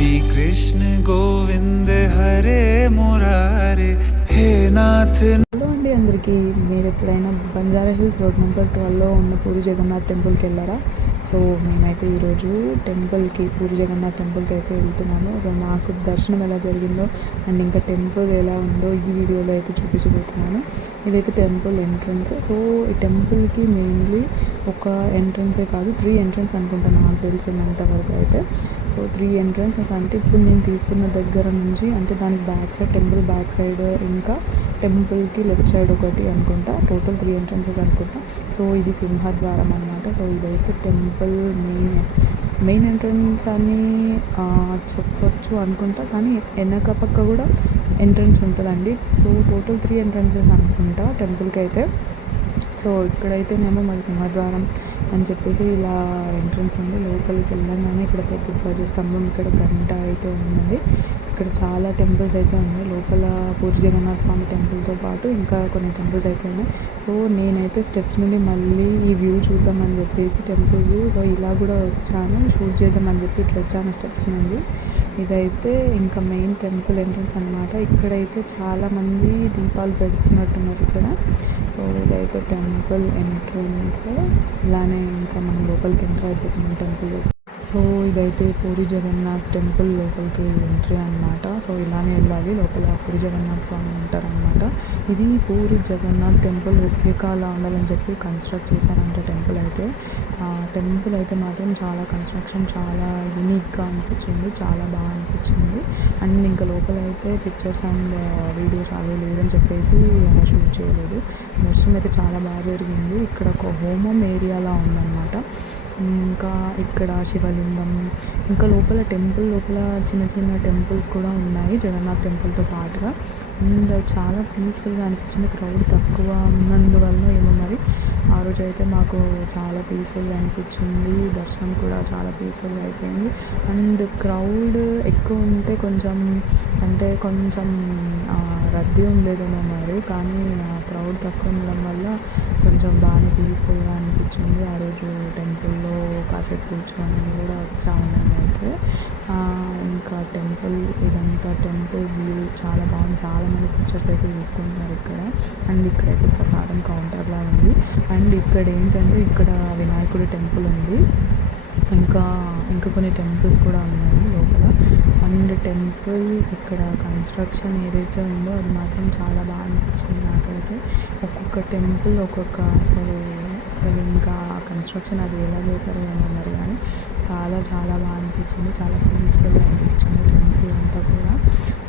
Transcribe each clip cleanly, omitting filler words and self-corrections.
श्री कृष्ण गोविंद हरे मुरारे हे नाथ। హలో అండి అందరికీ. మీరు ఎప్పుడైనా బంజారా హిల్స్ రోడ్ నెంబర్ 12లో ఉన్న పూరి జగన్నాథ్ టెంపుల్కి వెళ్ళారా? సో మేమైతే ఈరోజు పూరి జగన్నాథ్ టెంపుల్కి అయితే వెళ్తున్నాము. సో మాకు దర్శనం ఎలా జరిగిందో అండ్ ఇంకా టెంపుల్ ఎలా ఉందో ఈ వీడియోలో అయితే చూపించబోతున్నాను. ఇదైతే టెంపుల్ ఎంట్రన్స్. సో ఈ టెంపుల్కి మెయిన్లీ ఒక ఎంట్రన్సే కాదు, 3 ఎంట్రన్స్ అనుకుంటాను నాకు తెలిసినంత వరకు అయితే. సో 3 ఎంట్రన్సెస్ అంటే ఇప్పుడు నేను తీస్తున్న దగ్గర నుంచి అంటే దానికి back side, temple back side, ఇంకా టెంపుల్కి లెఫ్ట్ సైడ్ ఒకటి అనుకుంటా, టోటల్ 3 ఎంట్రన్సెస్ అనుకుంటా. సో ఇది సింహద్వారం అనమాట. సో ఇదైతే టెంపుల్ మెయిన్ ఎంట్రన్స్ అని చెప్పొచ్చు అనుకుంటా, కానీ వెనక పక్క కూడా ఎంట్రన్స్ ఉంటుందండి. సో టోటల్ 3 ఎంట్రన్సెస్ అనుకుంటా టెంపుల్కి అయితే. సో ఇక్కడైతేనేమో మరి సింహద్వారం అని చెప్పేసి ఇలా ఎంట్రన్స్ ఉంది. లోపలికి వెళ్ళంగానే ఇక్కడ పెద్ద ధ్వజస్తంభం, ఇక్కడ గంట అయితే ఉందండి. ఇక్కడ చాలా టెంపుల్స్ అయితే ఉన్నాయి లోపల. పూరి జగన్నాథ స్వామి టెంపుల్తో పాటు ఇంకా కొన్ని టెంపుల్స్ అయితే ఉన్నాయి. సో నేనైతే స్టెప్స్ నుండి మళ్ళీ ఈ వ్యూ చూద్దామని చెప్పేసి టెంపుల్ వ్యూ, సో ఇలా కూడా వచ్చాను, షూట్ చేద్దామని చెప్పి ఇట్లా వచ్చాను స్టెప్స్ నుండి. ఇదైతే ఇంకా మెయిన్ టెంపుల్ ఎంట్రన్స్ అనమాట. ఇక్కడైతే చాలామంది దీపాలు పెడుతున్నట్టున్నారు ఇక్కడ. సో ఇదైతే టెంపుల్ ఎంట్రన్స్. ఇలానే ఇంకా మనం లోపలికి ఎంటర్ అయిపోతున్నాం టెంపుల్. సో ఇదైతే పూరి జగన్నాథ్ టెంపుల్ లోపలికి ఎంట్రీ అనమాట. సో ఇలానే వెళ్ళాలి. లోపల పూరి జగన్నాథ్ స్వామి ఉంటారనమాట. ఇది పూరి జగన్నాథ్ టెంపుల్ రెప్లికాలా ఉండాలని చెప్పి కన్స్ట్రక్ట్ చేశారంట టెంపుల్ అయితే. టెంపుల్ అయితే మాత్రం చాలా కన్స్ట్రక్షన్ చాలా యూనిక్గా అనిపించింది, చాలా బాగా అనిపించింది. అండ్ ఇంకా లోపల అయితే పిక్చర్స్ అండ్ వీడియోస్ అవి లేదని చెప్పేసి షూట్ చేయలేదు. దర్శనం అయితే చాలా బాగా జరిగింది. ఇక్కడ ఒక హోమం ఏరియాలా ఉందన్నమాట. ఇంకా ఇక్కడ శివలింగం, ఇంకా లోపల టెంపుల్ లోపల చిన్న చిన్న టెంపుల్స్ కూడా ఉన్నాయి జగన్నాథ్ టెంపుల్తో పాటుగా. అండ్ చాలా పీస్ఫుల్గా అనిపించింది. క్రౌడ్ తక్కువ ఉన్నందువల్ల ఏమో మరి ఆ రోజు అయితే మాకు చాలా పీస్ఫుల్గా అనిపించింది. దర్శనం కూడా చాలా పీస్ఫుల్గా అయిపోయింది. అండ్ క్రౌడ్ ఎక్కువ ఉంటే కొంచెం రద్దీ ఉండేదేమో మరి, కానీ క్రౌడ్ తక్కువ ఉండడం వల్ల కొంచెం బాగానే పీస్ఫుల్గా అనిపించింది. ఆ రోజు టెంపుల్లో కాసేపు కూర్చొని కూడా వచ్చాము మేమైతే. ఇంకా ఇదంతా టెంపుల్ వ్యూ చాలా బాగుంది. చాలామంది పిక్చర్స్ అయితే తీసుకుంటున్నారు ఇక్కడ. అండ్ ఇక్కడైతే ప్రసాదం కౌంటర్లా ఉంది. అండ్ ఇక్కడ ఏంటంటే ఇక్కడ వినాయకుడి టెంపుల్ ఉంది. ఇంకా కొన్ని టెంపుల్స్ కూడా ఉన్నాయి లోపల. అండ్ టెంపుల్ ఇక్కడ కన్స్ట్రక్షన్ ఏదైతే ఉందో అది మాత్రం చాలా బాగా అనిపించింది నాకైతే. ఒక్కొక్క టెంపుల్ అసలు ఇంకా కన్స్ట్రక్షన్ అది ఎలా చేశారో ఏమో మరి, కానీ చాలా చాలా బాగా అనిపించింది. చాలా పీస్ఫుల్గా అనిపించింది టెంపుల్ అంతా కూడా.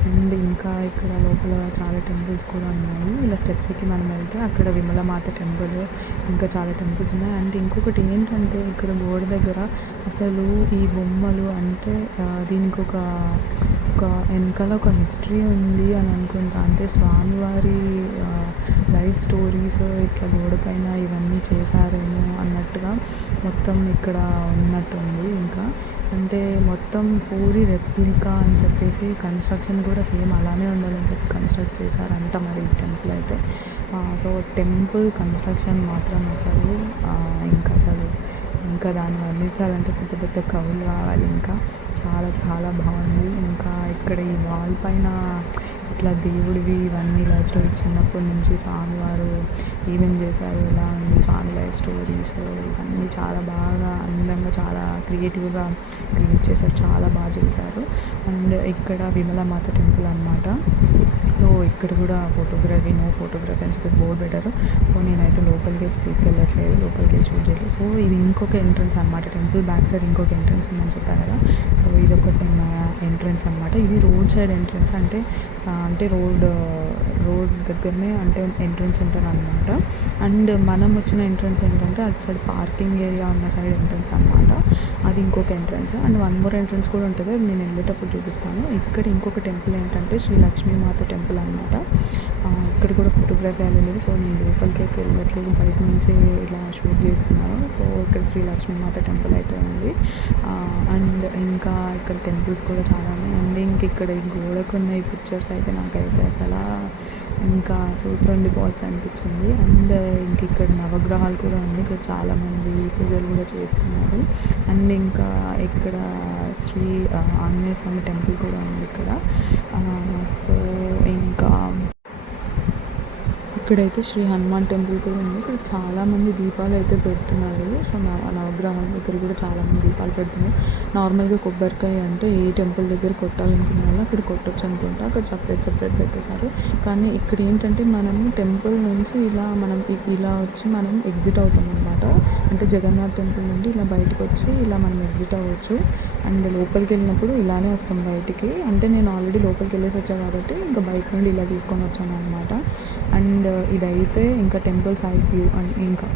అండ్ ఇంకా ఇక్కడ లోపల చాలా టెంపుల్స్ కూడా ఉన్నాయి. ఇలా స్టెప్స్ ఎక్కి మనం వెళ్తే అక్కడ విమలమాత టెంపుల్, ఇంకా చాలా టెంపుల్స్ ఉన్నాయి. అండ్ ఇంకొకటి ఏంటంటే ఇక్కడ గోడ దగ్గర అసలు ఈ బొమ్మలు అంటే దీనికి ఒక వెనకాల ఒక హిస్టరీ ఉంది అని అనుకుంటా. అంటే స్వామివారి లైఫ్ స్టోరీస్ ఇట్లా గోడ పైన ఇవన్నీ చేశారేమో అన్నట్టుగా మొత్తం ఇక్కడ ఉన్నట్టుంది. ఇంకా అంటే మొత్తం పూరి రెప్లికా అని చెప్పేసి కన్స్ట్రక్షన్ కూడా సేమ్ అలానే ఉండాలని చెప్పి కన్స్ట్రక్ట్ చేశారంట మరి ఈ టెంపుల్ అయితే. సో టెంపుల్ కన్స్ట్రక్షన్ మాత్రం ఇంకా దాన్ని వర్ణించాలంటే పెద్ద పెద్ద కవులు కావాలి. ఇంకా చాలా చాలా బాగుంది. ఇంకా ఇక్కడ ఈ వాల్ పైన ఇట్లా దేవుడివి ఇవన్నీ లైఫ్ స్టోరీస్ చిన్నప్పటి నుంచి స్వామివారు ఏమేమి చేశారు, ఎలా ఉంది స్వామి లైఫ్ స్టోరీస్, ఇవన్నీ చాలా బాగా అందంగా చాలా క్రియేటివ్గా క్రియేట్ చేశారు, చాలా బాగా చేశారు. అండ్ ఇక్కడ విమలమాత టెంపుల్ అనమాట. సో ఇక్కడ కూడా నో ఫోటోగ్రఫీ అని చెప్పేసి బోర్డు పెట్టారు. సో నేనైతే లోపలికి అయితే తీసుకెళ్ళట్లేదు, లోపలికి వెళ్ళి షూట్ చేయలేదు. సో ఇది ఇంకొక ఎంట్రన్స్ అనమాట. టెంపుల్ బ్యాక్ సైడ్ ఇంకొక ఎంట్రన్స్ ఉందని చెప్పాను కదా. సో ఇది ఒకటి ఎంట్రన్స్ అనమాట. ఇది రోడ్ సైడ్ ఎంట్రన్స్. అంటే రోడ్ దగ్గరనే అంటే ఎంట్రన్స్ ఉంటుంది అనమాట. అండ్ మనం వచ్చిన ఎంట్రన్స్ ఏంటంటే అటు సైడ్ పార్కింగ్ ఏరియా ఉన్న సైడ్ ఎంట్రన్స్ అనమాట. అది ఇంకొక ఎంట్రన్స్. అండ్ 1 more ఎంట్రన్స్ కూడా ఉంటుంది, అది నేను వెళ్ళేటప్పుడు చూపిస్తాను. ఇక్కడ ఇంకొక టెంపుల్ ఏంటంటే శ్రీ లక్ష్మీమాత టెంపుల్ అనమాట. ఇక్కడ కూడా ఫోటోగ్రఫీ లేదు. సో నేను లోపలికి అయితే వెళ్ళట్లేదు, బయట నుంచి ఇలా షూట్ చేస్తున్నాను. సో ఇక్కడ శ్రీ లక్ష్మీమాత టెంపుల్ అయితే ఉంది. అండ్ ఇంకా ఇక్కడ టెంపుల్స్ కూడా చాలా ఉన్నాయి. అండ్ ఇక్కడ గోడకున్న ఈ పిక్చర్స్ అయితే నాకైతే అసలు ఇంకా చూస్తుండిపోవచ్చు అనిపించింది. అండ్ ఇంక ఇక్కడ నవగ్రహాలు కూడా ఉన్నాయి. ఇక్కడ చాలామంది పూజలు కూడా చేస్తున్నారు. అండ్ ఇంకా ఇక్కడ శ్రీ ఆంజనేయ స్వామి టెంపుల్ కూడా ఉంది ఇక్కడ. సో ఇంకా ఇక్కడైతే శ్రీ హనుమాన్ టెంపుల్ కూడా ఉంది. ఇక్కడ చాలామంది దీపాలు అయితే పెడుతున్నారు. సో నవగ్రహాల దగ్గర కూడా చాలామంది దీపాలు పెడుతున్నారు. నార్మల్గా కొబ్బరికాయ అంటే ఏ టెంపుల్ దగ్గర కొట్టాలనుకునే వాళ్ళు అక్కడ కొట్టొచ్చు అనుకుంటా. అక్కడ సపరేట్ పెట్టేశారు. కానీ ఇక్కడ ఏంటంటే మనము టెంపుల్ నుంచి ఇలా వచ్చి మనం ఎగ్జిట్ అవుతాం అనమాట. అంటే జగన్నాథ్ టెంపుల్ నుండి ఇలా బయటకు వచ్చి ఇలా మనం ఎగ్జిట్ అవ్వచ్చు. అండ్ లోపలికి వెళ్ళినప్పుడు ఇలానే వస్తాం బయటికి. అంటే నేను ఆల్రెడీ లోపలికి వెళ్ళేసి వచ్చాను కాబట్టి ఇంకా బయట నుండి ఇలా తీసుకొని వచ్చాను అనమాట. అండ్ ఇదైతే ఇంకా టెంపుల్ సైడ్ వ్యూ ఇంకా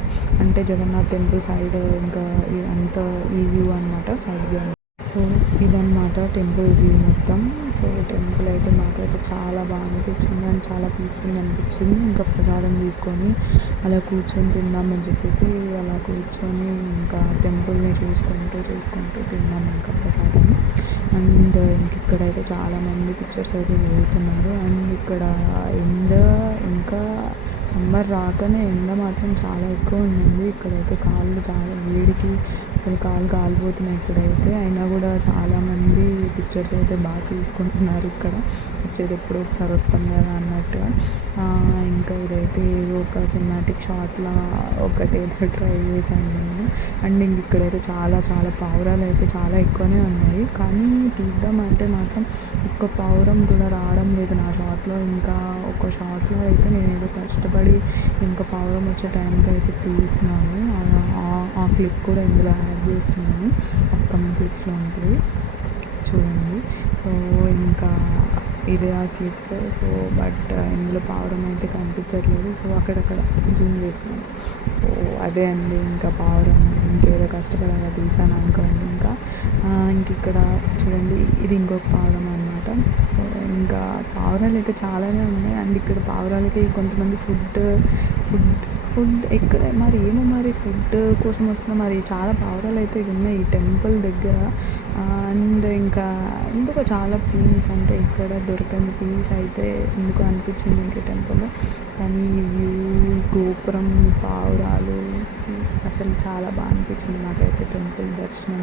అంటే జగన్నాథ్ టెంపుల్ సైడ్ ఇంకా అంతా ఈ వ్యూ అనమాట, సైడ్ వ్యూ. సో ఇదన్నమాట టెంపుల్ వ్యూ మొత్తం. సో టెంపుల్ అయితే మాకైతే చాలా బాగా అనిపించింది అండ్ చాలా పీస్ఫుల్ అనిపించింది. ఇంకా ప్రసాదం తీసుకొని అలా కూర్చొని తిందామని చెప్పేసి అలా కూర్చొని ఇంకా టెంపుల్ని చూసుకుంటూ తిన్నాం ఇంకా ప్రసాదం. అండ్ ఇక్కడైతే చాలామంది పిక్చర్స్ అయితే దిగుతున్నారు. అండ్ ఇక్కడ ఇంకా సమ్మర్ రాకనే ఎండ మాత్రం చాలా ఎక్కువ ఉండింది. ఇక్కడైతే కాళ్ళు చాలా వేడికి అసలు కాళ్ళు కాలిపోతున్నాయి ఇక్కడైతే. అయినా కూడా చాలామంది పిక్చర్స్ అయితే బాగా తీసుకుంటున్నారు. ఇక్కడ వచ్చేది ఎప్పుడు ఒకసారి వస్తాం కదా అన్నట్టుగా. ఇంకా ఇదైతే ఏదో ఒక సినిమాటిక్ షాట్లా ఒకటేదో ట్రై చేశాను నేను. అండ్ ఇక్కడైతే చాలా పావురాలు అయితే చాలా ఎక్కువనే ఉన్నాయి. కానీ తీద్దామంటే మాత్రం ఒక్క పావురం కూడా రావడం లేదు నా షాట్లో. ఇంకా ఒక షాట్లో అయితే నేను ఏదో కష్టపడి ఇంకా పావురం వచ్చే టైంకి అయితే తీసుకున్నాను. ఆ క్లిప్ కూడా ఇందులో యాడ్ చేస్తున్నాను, అప్కమింగ్ క్లిప్స్లో ఉంటుంది చూడండి. సో ఇంకా ఇదే ఆ క్లిప్. సో బట్ ఇందులో పావురం అయితే కనిపించట్లేదు. సో అక్కడక్కడ జూమ్ చేస్తున్నాను. అదే అండి ఇంకా పావురం. ఇంకేదో కష్టపడి అలా తీసాను అనుకోండి. ఇంకా ఇక్కడ చూడండి, ఇది ఇంకొక పావురం అనమాట. సో ఇంకా పావురాలు అయితే చాలానే ఉన్నాయి. అండ్ ఇక్కడ పావురాలకి కొంతమంది ఫుడ్ ఇక్కడ మరి ఫుడ్ కోసం వస్తున్న మరి చాలా పావురాలు అయితే ఉన్నాయి ఈ టెంపుల్ దగ్గర. అండ్ ఇంకా ఎందుకో చాలా పీస్, అంటే ఇక్కడ దొరకని పీస్ అయితే ఎందుకు అనిపించింది ఇంక టెంపుల్లో. కానీ ఈ వ్యూ, ఈ గోపురం, ఈ పావురాలు అసలు చాలా బాగా అనిపించింది నాకైతే. టెంపుల్ దర్శనం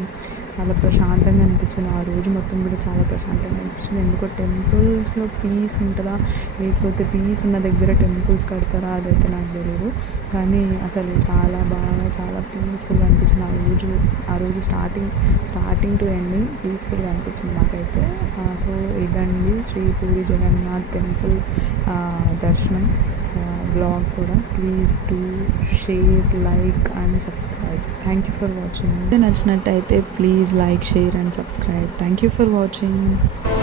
చాలా ప్రశాంతంగా అనిపించింది. ఆ రోజు మొత్తం కూడా చాలా ప్రశాంతంగా అనిపించింది. ఎందుకో టెంపుల్స్లో పీస్ ఉంటుందా లేకపోతే పీస్ ఉన్న దగ్గర టెంపుల్స్ కడతారా అదైతే నాకు తెలియదు. కానీ అసలు చాలా బాగా చాలా పీస్ఫుల్గా అనిపించింది ఆ రోజు స్టార్టింగ్ టు ఎండింగ్ పీస్ఫుల్గా అనిపించింది నాకైతే. సో ఇదండి శ్రీ పూరి జగన్నాథ్ టెంపుల్ దర్శనం బ్లాగ్ కూడా. Please do share, like and subscribe. Thank you for watching. నచ్చినట్టయితే please like, share and subscribe. Thank you for watching.